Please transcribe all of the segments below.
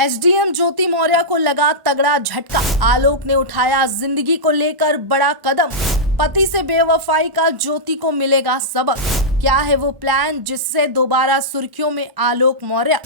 SDM ज्योति मौर्य को लगा तगड़ा झटका। आलोक ने उठाया जिंदगी को लेकर बड़ा कदम। पति से बेवफाई का ज्योति को मिलेगा सबक। क्या है वो प्लान जिससे दोबारा सुर्खियों में आलोक मौर्य?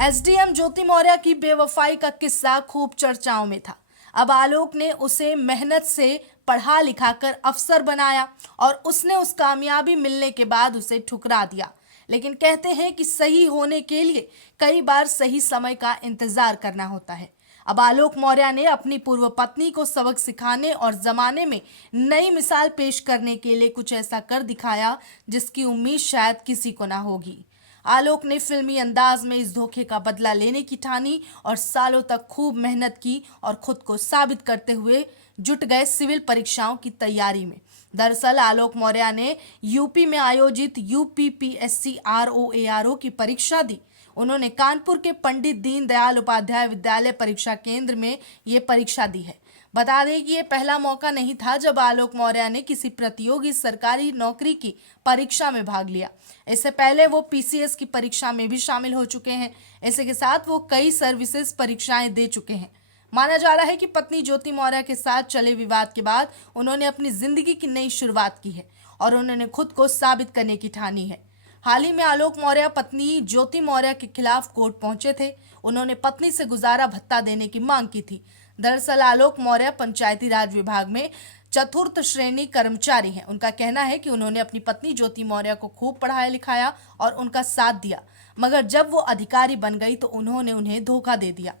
एसडीएम ज्योति मौर्य की बेवफाई का किस्सा खूब चर्चाओं में था। अब आलोक ने उसे मेहनत से पढ़ा लिखा कर अफसर बनाया और उसने उस कामयाबी मिलने के बाद उसे ठुकरा दिया। लेकिन कहते हैं कि सही होने के लिए कई बार सही समय का इंतजार करना होता है। अब आलोक मौर्य ने अपनी पूर्व पत्नी को सबक सिखाने और जमाने में नई मिसाल पेश करने के लिए कुछ ऐसा कर दिखाया जिसकी उम्मीद शायद किसी को ना होगी। आलोक ने फिल्मी अंदाज में इस धोखे का बदला लेने की ठानी और सालों तक खूब मेहनत की और खुद को साबित करते हुए जुट गए सिविल परीक्षाओं की तैयारी में। दरअसल आलोक मौर्य ने यूपी में आयोजित यूपीपीएससी आरओएआरओ की परीक्षा दी। उन्होंने कानपुर के पंडित दीनदयाल उपाध्याय विद्यालय परीक्षा केंद्र में ये परीक्षा दी है। बता दें कि ये पहला मौका नहीं था जब आलोक मौर्य ने किसी प्रतियोगी सरकारी नौकरी की परीक्षा में भाग लिया। इससे पहले वो पीसीएस की परीक्षा में भी शामिल हो चुके हैं। इसी के साथ वो कई सर्विसेज परीक्षाएं दे चुके हैं। माना जा रहा है कि पत्नी ज्योति मौर्य के साथ चले विवाद के बाद उन्होंने अपनी जिंदगी की नई शुरुआत की है और उन्होंने खुद को साबित करने की ठानी है। हाल ही में आलोक मौर्य पत्नी ज्योति मौर्य के खिलाफ कोर्ट पहुंचे थे। उन्होंने पत्नी से गुजारा भत्ता देने की मांग की थी। दरअसल आलोक मौर्य पंचायती राज विभाग में चतुर्थ श्रेणी कर्मचारी हैं। उनका कहना है कि उन्होंने अपनी पत्नी ज्योति मौर्य को खूब पढ़ाया लिखाया और उनका साथ दिया, मगर जब वो अधिकारी बन गई तो उन्होंने उन्हें धोखा दे दिया।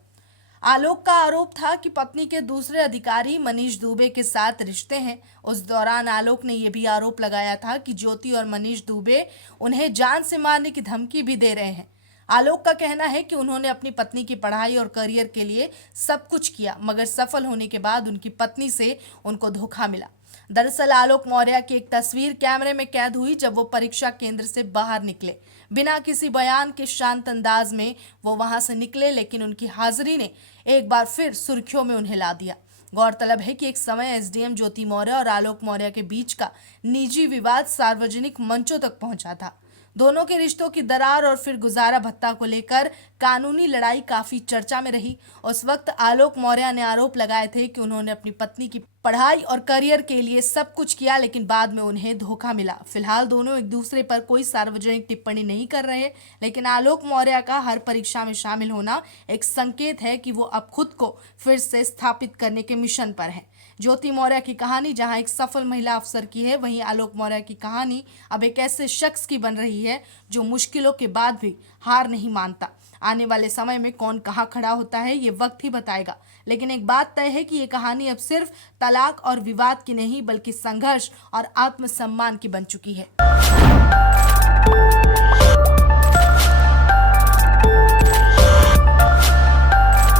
आलोक का आरोप था कि पत्नी के दूसरे अधिकारी मनीष दुबे के साथ रिश्ते हैं। उस दौरान आलोक ने यह भी आरोप लगाया था कि ज्योति और मनीष दुबे उन्हें जान से मारने की धमकी भी दे रहे हैं। आलोक का कहना है कि उन्होंने अपनी पत्नी की पढ़ाई और करियर के लिए सब कुछ किया, मगर सफल होने के बाद उनकी पत्नी से उनको धोखा मिला। दरअसल आलोक मौर्य की एक तस्वीर कैमरे में कैद हुई जब वो परीक्षा केंद्र से बाहर निकले। बिना किसी बयान के शांत अंदाज में वो वहां से निकले, लेकिन उनकी हाजिरी ने एक बार फिर सुर्खियों में उन्हें ला दिया। गौरतलब है कि एक समय एसडीएम ज्योति मौर्य और आलोक मौर्य के बीच का निजी विवाद सार्वजनिक मंचों तक पहुंचा था। दोनों के रिश्तों की दरार और फिर गुजारा भत्ता को लेकर कानूनी लड़ाई काफी चर्चा में रही। उस वक्त आलोक मौर्य ने आरोप लगाए थे कि उन्होंने अपनी पत्नी की पढ़ाई और करियर के लिए सब कुछ किया, लेकिन बाद में उन्हें धोखा मिला। फिलहाल दोनों एक दूसरे पर कोई सार्वजनिक टिप्पणी नहीं कर रहे, लेकिन आलोक मौर्य का हर परीक्षा में शामिल होना एक संकेत है कि वो अब खुद को फिर से स्थापित करने के मिशन पर है। ज्योति मौर्य की कहानी जहां एक सफल महिला अफसर की है, वहीं आलोक मौर्य की कहानी अब एक ऐसे शख्स की बन रही है जो मुश्किलों के बाद भी हार नहीं मानता। आने वाले समय में कौन कहां खड़ा होता है ये वक्त ही बताएगा, लेकिन एक बात तय है कि ये कहानी अब सिर्फ तलाक और विवाद की नहीं बल्कि संघर्ष और आत्मसम्मान की बन चुकी है।